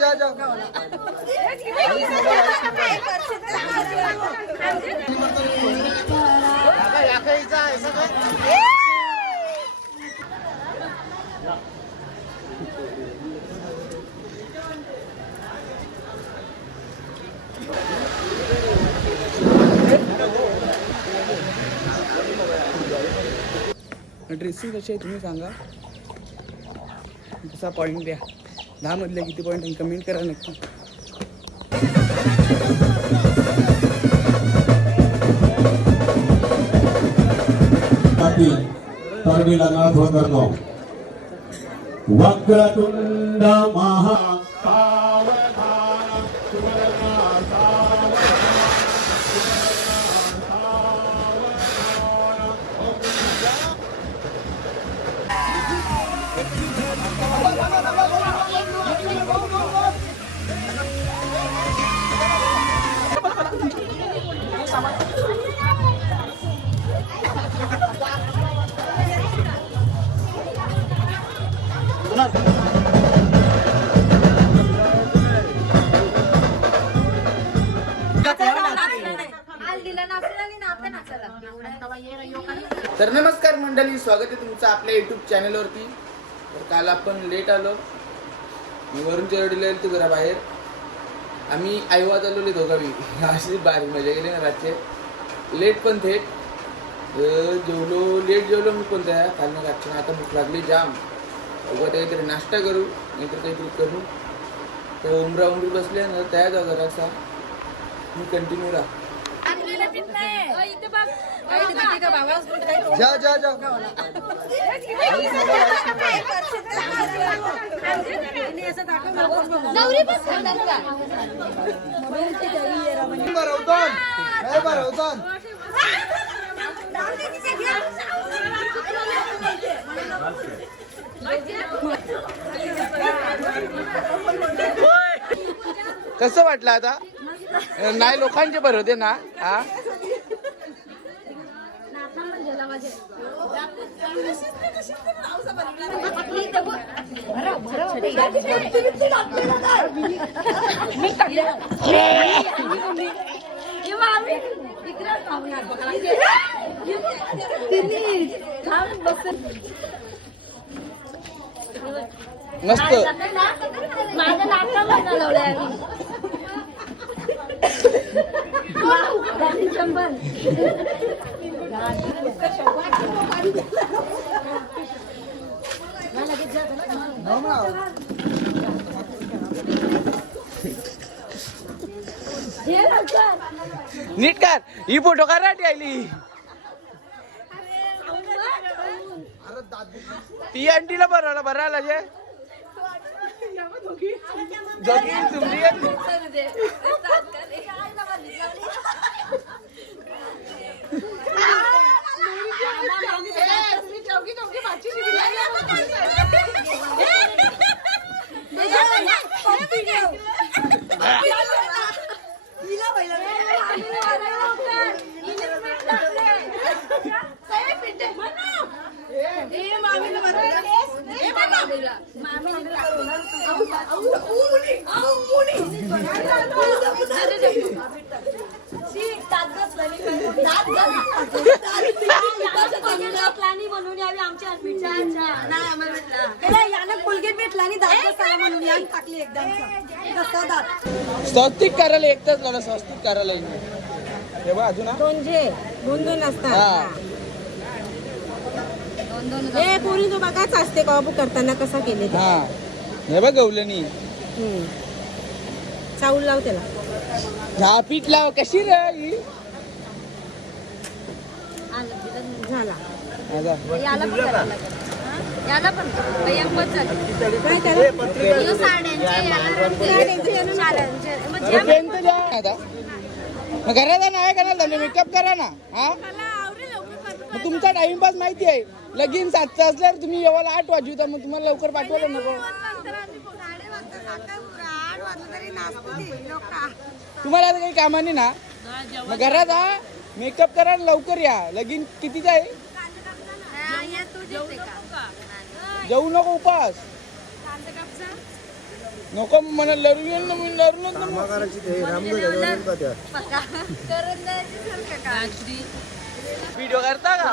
जा जा ड्रेसिंग कशी आहे तुम्ही सांगा. कसा पॉईंट द्या. 10 मधले किती पॉईंट कमेंट करा नक्की. वक्रतुंड महा तर नमस्कार मंडळी, स्वागत आहे तुमचं आपल्या युट्यूब चॅनलवरती. तर काल आपण लेट आलो. मी वरूनच्या वेळी तू घरा बाहेर. आम्ही आईवाद आलो दोघावी. अशी बारी मजा गेली ना रातचे. लेट पण थेट जेवलो मी पण त्या खालनं काढून. आता भूक लागली जाम. अगोदर काहीतरी नाश्ता करू नाहीतर काहीतरी करू. तर उमरी बसले ना त्या जाऊ जरासा मी कंटिन्यू राहा. जा जा जा कसं वाटलं आता. नाही लोकांचे बरं होते ना. हा मस्त माझ्या नाकाला लावलंय. नीट कर. ही फोटो काढायची आली. ती आंटीला बराला जे जोगी तुमची स्वस्तिक करायला एकच लावलं. स्वस्तिक करायला तेव्हा अजून दोन असतात. हे पोरी तो बघाच असते कॉप करताना कसा केले. हा हे बघ गवलनी. चावल लाव त्याला. हा पीठ लाव. कशी रे ही झाला. याला पण काय त्याला घरात नाही करा मेकअप करा ना. हा मग तुमचा टाइमपास माहिती आहे. लगीन 7चा असल्यावर तुम्ही येवाला 8 वाजवता. मग तुम्हाला लवकर पाठवायला नको. तुम्हाला आता काही कामाने ना. मग घरात हा मेकअप करा लवकर या. लगीन कितीचा आहे. जेवू नको उपास. नको मला लरू येऊन ना मी लरूनच ना मग. पक्का करून द्यायची का व्हिडिओ करता का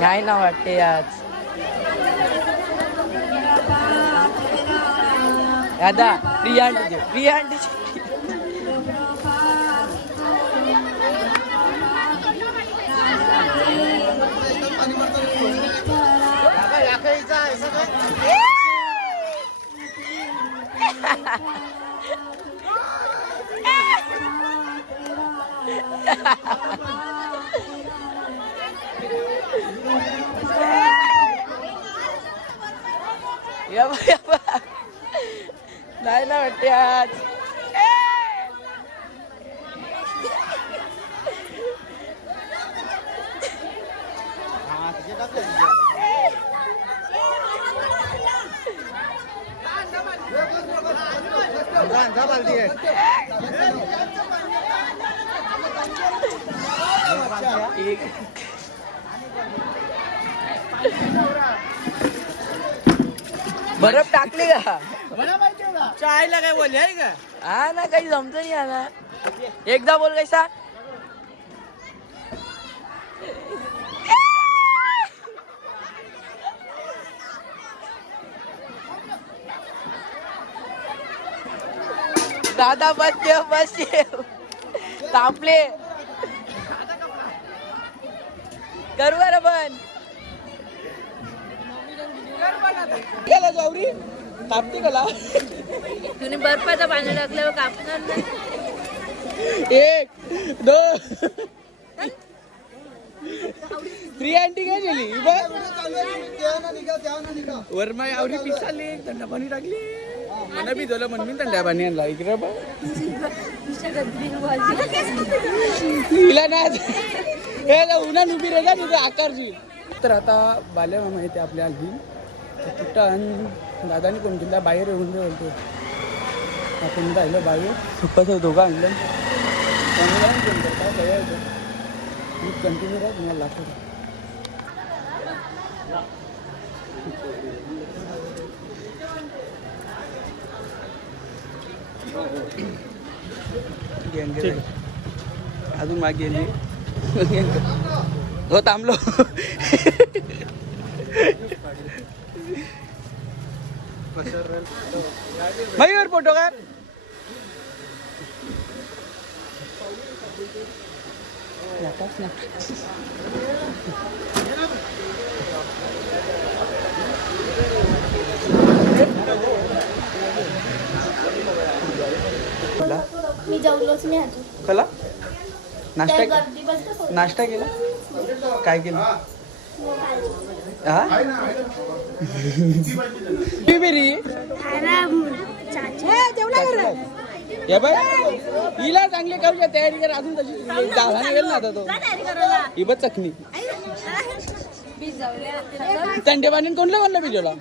नाही ना वाटते आज दादा प्रिया आंटीची नाही ना वाटते आज बर्फ टाकले का चायला काय बोलले आहे का हा ना काही जमत नाही ना एकदा बोल कैसा दादा बस तापले करू बरं पण गेला गौरी तापते कला तुम्ही बर्फाचं पाणी टाकल्यावर कापणार नाही. एक दोन प्रिया आंटी काय झाली वर्मा आवरी पिसाले थंड पाणी टाकली मला बी झालं म्हणून मी थंड पाणी आणला इकडे बघ हिला ना उन्हात उभी रे का तुझे आकारची तर आता बाल्या मामा येते आपल्या आलगी कुठं आणि दादानी कोण केला बाहेर येऊन बोलतो आपण राहिलं बाहेर पप्पाचं दोघं आणलं कंटिन्यू राहत तुम्हाला लागतो अजून मागे हो थांबलो मयूर फोटो काढ मी जेवलोच नाही अजून. कला त्या नाश्ता गर्दी बसतं नाश्ता केला काय केलं हा बिबेरी या बाय हिला चांगले करूया तयारी कर अजून तशी जागा गेल ना आता तो ही बघ चकनी थंडे पाणी कोणला म्हणलं बिजोला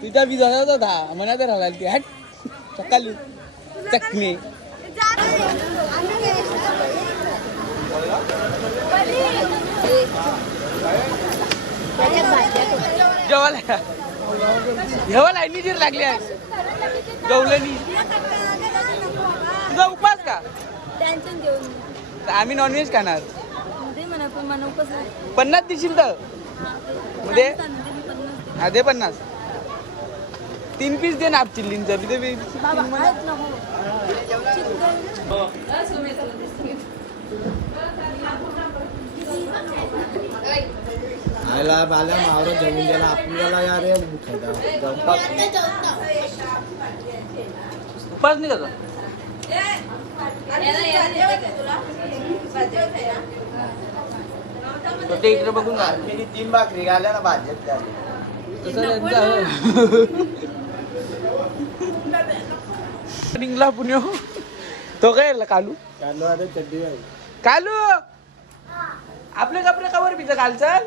तुझ्या बिजोला होता मनात राहिला ती हट सकाळी चकनी जेवायला जेवायला आईनी जीर लागली आहे गवलनी तुझा उपास का टेन्शन घेऊन आम्ही नॉनव्हेज खाणार दे म्हणा पण मला उपवास आहे. 50 देशील तर मध्ये हा दे 50 3 पीस दे ना आप चिल्लींचं बी बाबा आहेत ना हो आयला बाल्या मावरा जेवून गेला आपल्याला यार उपास नाही करता ते इकडे बघून 3 भाकरी घाल्या ना भाज्यात निघला पुण्य तो काय कालू चालू आता चड्डी कालू आपले कपडे कवर पिझ्झा काल चल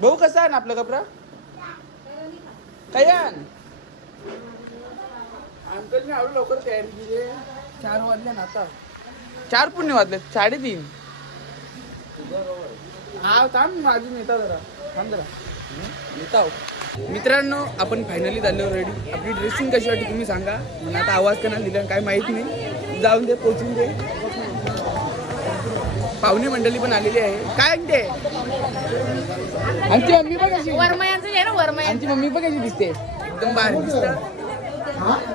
भाऊ कसा आहे ना आपला कपडा काय अंकलने आवडू लवकर तयारी केली 4 वाजले ना आता 4 पुण्य वाजले 3:30. हा थांब अजून येता जरा थांब जरा येता हो. मित्रांनो आपण फायनली झालो रेडी. आपली ड्रेसिंग कशी वाटते तुम्ही सांगा. मला आता आवाज करणार दिला काय माहित नाही. जाऊन दे पोचून दे. पाहुणे मंडळी पण आलेली आहे. काय म्हणते आमची मम्मी पण कशी आमची मम्मी पण कशी दिसते एकदम भारी दिसत.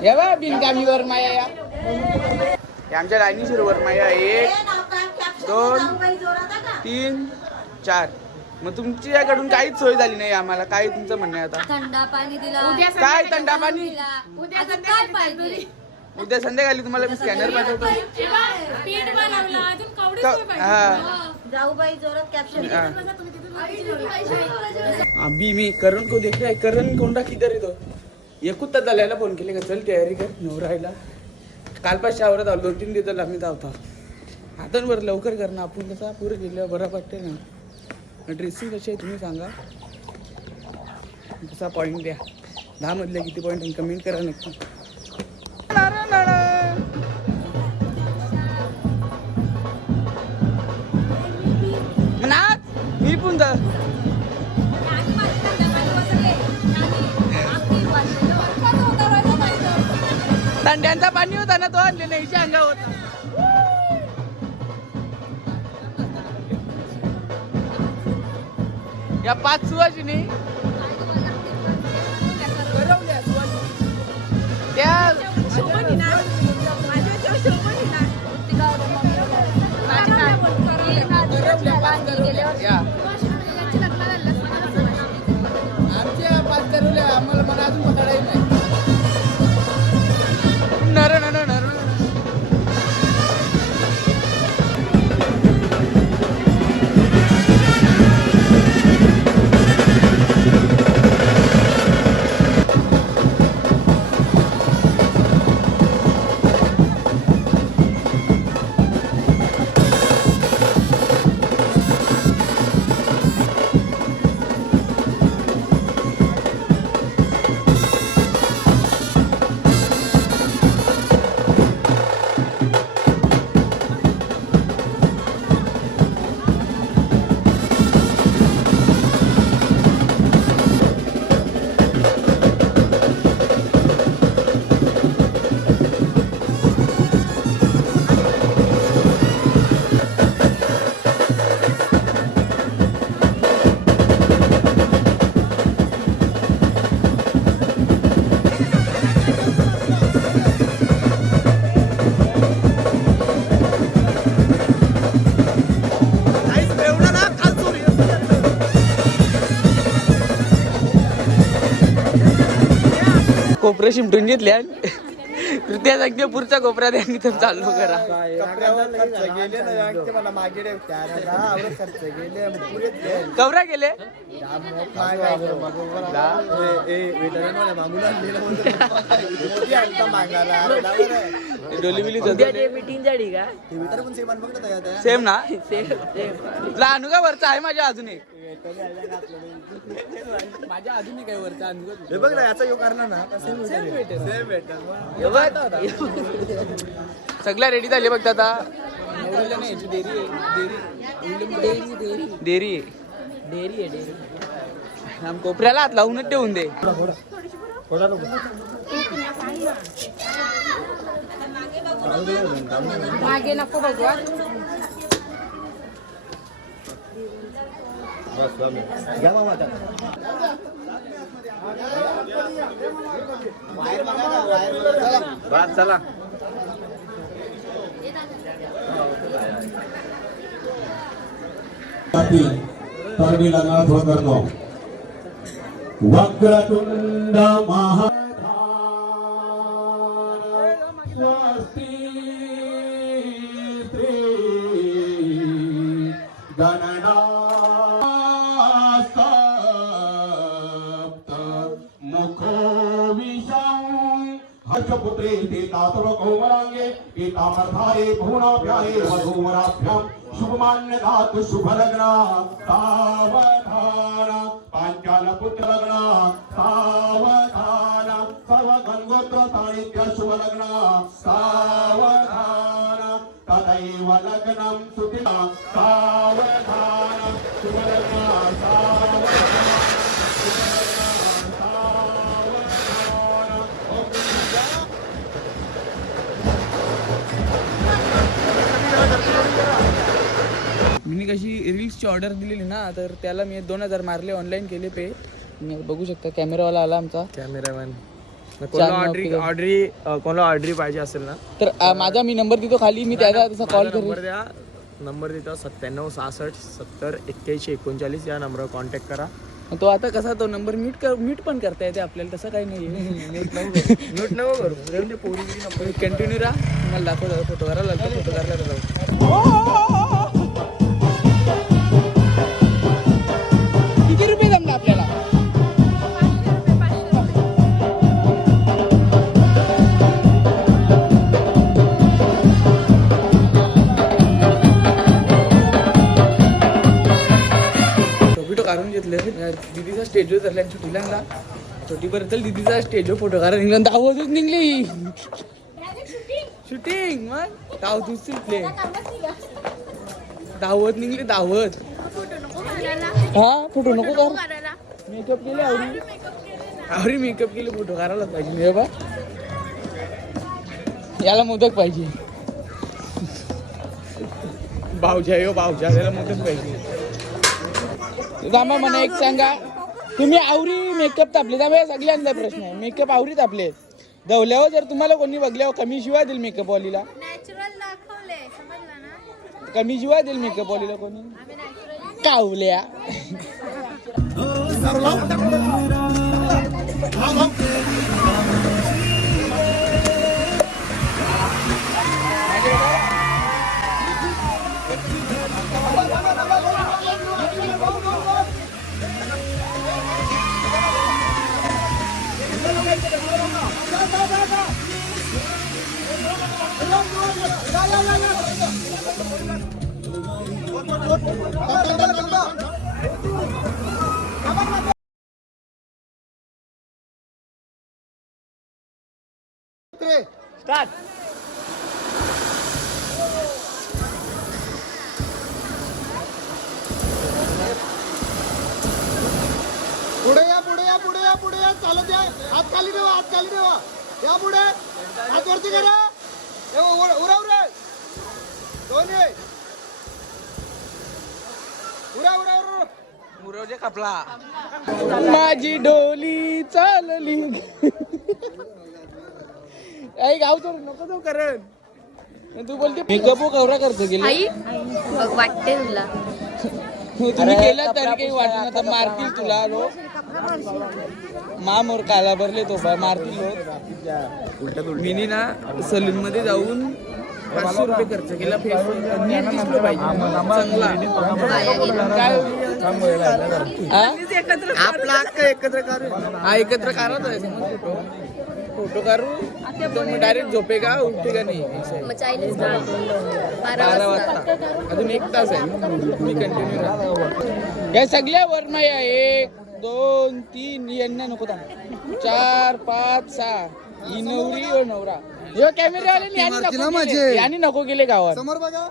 या बा बिनकामी वरमाया या हे आमच्या लाईनीशीर वरमाया 1 2 3 4. मग तुमच्याकडून काहीच सोय झाली नाही आम्हाला. काय तुमचं म्हणणं आहे आता. थंडा पाणी दिला. काय थंडा पाणी. अजून काय पाहिजे. उद्या संध्याकाळी तुम्हाला मी स्कॅनर पाठवतो. हा जाऊबाई जोरात कॅप्शन. अभी मी करण को देख रहा करण कोंडा किधर येतो. एकूच तर झाल्याला फोन केले का चल तयारी कर नवरायला. कालपास आवरत आलो 2-3 दिवस आम्ही धावतो. हातांवर लवकर कर ना. आपण कसा पुढे गेल्यावर बरा वाटते ना. ड्रेसिंग कशी आहे तुम्ही सांगा. कसा पॉईंट द्या 10 मधले किती पॉईंट कमेंट करा नक्की. मी पण थंड्यांचा पाणी होता ना तो आणले नाही अंगावर. या 5 सुवासिनी त्या आमच्या 5 करूल्या आम्हाला मला अजून पकडायला नाही. नर नर नर कोपरे शिमटून घेतल्या. कृत्या सांगते पुढच्या कोपऱ्यात यांनी तर चालू करा. गेले ना मला मागे खर्च गेले पुरे कवरा गेले डोलीबिली मीटिंग झाली का सेम ना. तुला अनु का वरचा आहे माझ्या अजून एक. माझ्या अजून एक आहे वरचा अनु. हे बघ ना याचा योग करणार ना सेम भेटेल. सगळ्या रेडी झाले बघ आता. देरी आहे. आम कोपऱ्याला हात लावूनच ठेवून दे. मागे नको बघू. घ्या मामा आता. चला वक्रतुंड महा स्वस्ति गणनासप्त मुखो विषं हर्षपुत्रे ते तातव कोमलांगे ते तामर्थारे भुवनाभ्याये वधूवराभ्यां शुभमान्य धातु शुभ लग्न सावधान पांचाल पुत्र लग्न सावधान सर्व गणगोत्र सानिध्य शुभ लग्न सावधान तदैव लग्नं सुखिना सावधान सुवर्णा सावधान मी कशी रील्सची ऑर्डर दिलेली ना तर त्याला मी 2000 मारले ऑनलाईन केले पे. बघू शकता कॅमेरावाला आला आमचा कॅमेरामॅन चार ऑर्डरी पाहिजे असेल ना तर माझा मी नंबर देतो खाली मी त्याला तसा कॉल नंबर करेन. द्या. नंबर देतो 97 66 70 81 39 या नंबरवर कॉन्टॅक्ट करा. तो आता कसा तो नंबर मीट पण करता येते आपल्याला तसं काही नाही. नोट नको करू पोरी कंटिन्यू राहा मला दाखव फोटो करायला फोटो करायला जाऊ. किती रुपये जमले आपल्याला? फोटो काढून घेतले दीदीचा स्टेजवर धरला छोटीला छोटीबद्दल दीदीचा स्टेजवर फोटो काढून निघला धावतच निघली शूटिंग मग धावतच प्ले धावत निघली धावत. हा फोटो नको काढ मेकअप केले आवडी मेकअप केले फोटो काढायला पाहिजे मी बाबा. याला मोदक पाहिजे भाऊजा याला मोदक पाहिजे. जांबा मला एक सांगा तुम्ही आवरी मेकअप तापले जांबा सगळ्यांचा प्रश्न आहे मेकअप आवरी तापले धवल्यावर जर तुम्हाला कोणी बघल्यावर कमी शिवाय देईल मेकअप वालीला नॅचरल दाखवले समजलं ना. कमी शिवाय देईल मेकअप वालीला कोणी कावल्या. स्टार्ट. पुढे या चालत या. हात खाली देवा या पुढे हात वरती करा. उरा दोन्ही उरा मुरवजे कापला माझी डोली चालली. आई गाव तर नको तो करण तू बोलते मेकअप कवरा करतो गेले बघ वाटते तुला तुम्ही केला तरी काही वाटत आता मारतील तुला लोक मामोर काला भरले तो मारतील लोक. मिनी ना सलून मध्ये जाऊन 500 रुपये खर्च केला फेस नीट दिसलो पाहिजे चांगला. आपला हक्क एकत्र करू. हा एकत्र काढत आहे समज फोटो काढू डायरेक्ट झोपेगा उठेगा नाही. मग चायनीज 12 वाजता अजून 1 तास आहे मी कंटिन्यू राहतो या सगळ्यावर नाही 1 2 3 यांना नको 4 5 6 ही नवरी हो नवरा यो कॅमेरा आले आणि नको गेले गावात. समोर बघा.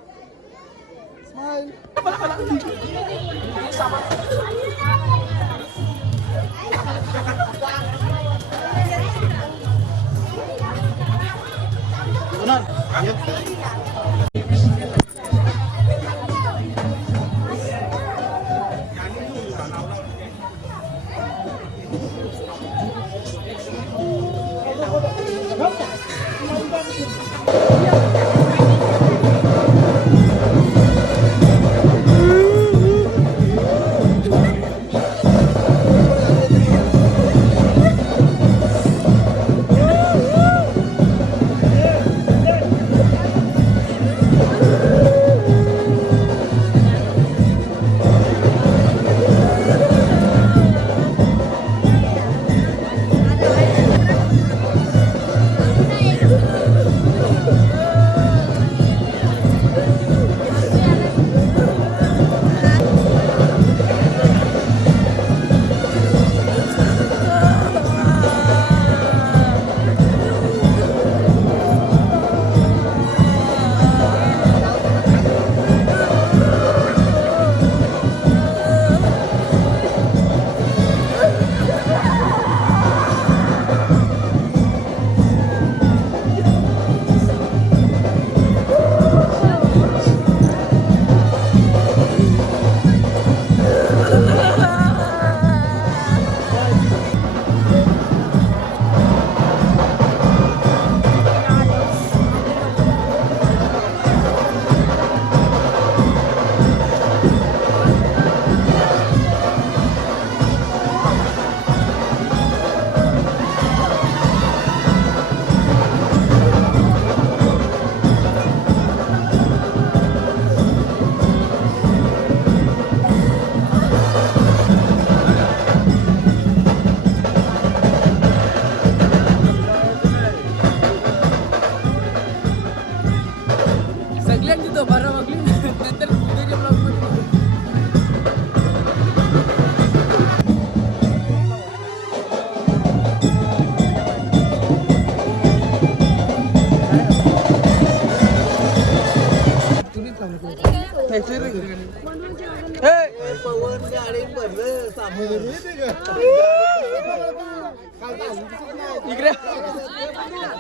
इकडे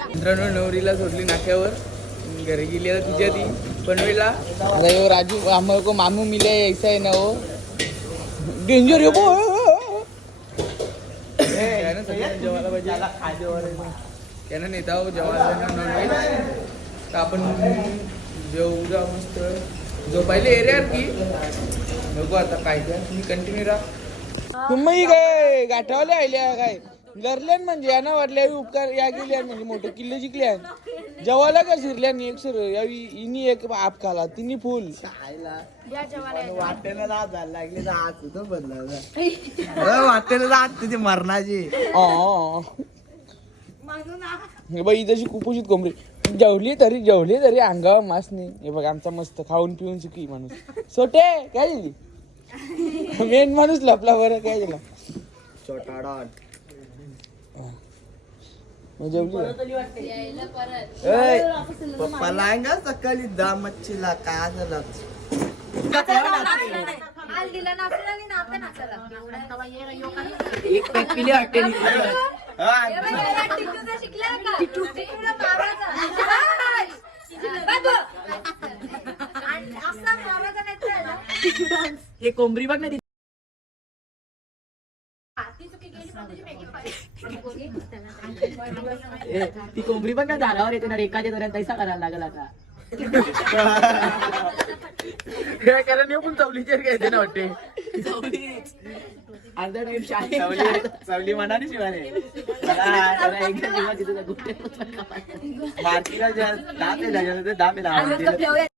मित्रांनो नवरीला सोडली नाक्यावर घरी गेली आता तिच्या ती पनवेलला अरे वो राजू हमको को मामू मिले ऐसा है ना वो डेंजर है वो जेवायला पाहिजे त्यानं नेता हो जेवायला नॉनव्हेज तर आपण जेवू जा मस्त झोपायला एरियात की नको आता काय मी कंटिन्यू राहा तुम्ही काय गाठावले आल्या काय गरल्यान म्हणजे यांना वाटल्या उपकार या गेल्या म्हणजे मोठे किल्ले जिंकल्या जेवायला का शिरल्यानी एक सर यावी इनी एक आप खाला तिन्ही फुल वाटेला लागले तर आज सुद्धा बदला वाटेला आज तुझी मरणाची हे बाई तशी कुपोषित कोंबडी जेवली तरी अंगावर मास नाही हे बघ आमचा मस्त खाऊन पिऊन सुखी माणूस सोटे काय दिली मेन माणूस लपला बरं काय दिला छोटा डॉट जेवली पप्पाला आहे का सकाळी दा मच्छीला काय झालं एक पॅक पिली वाटते हे कोंबडी बघ ना ती कोंबडी बघ ना झाडावर येते ना रेखाच्या दरम्यान तैसा करायला लागला आता कारण पण चवलीचेर घ्यायचे ना वाटते चवली म्हणाली शिवाने भारतीला दाप आहे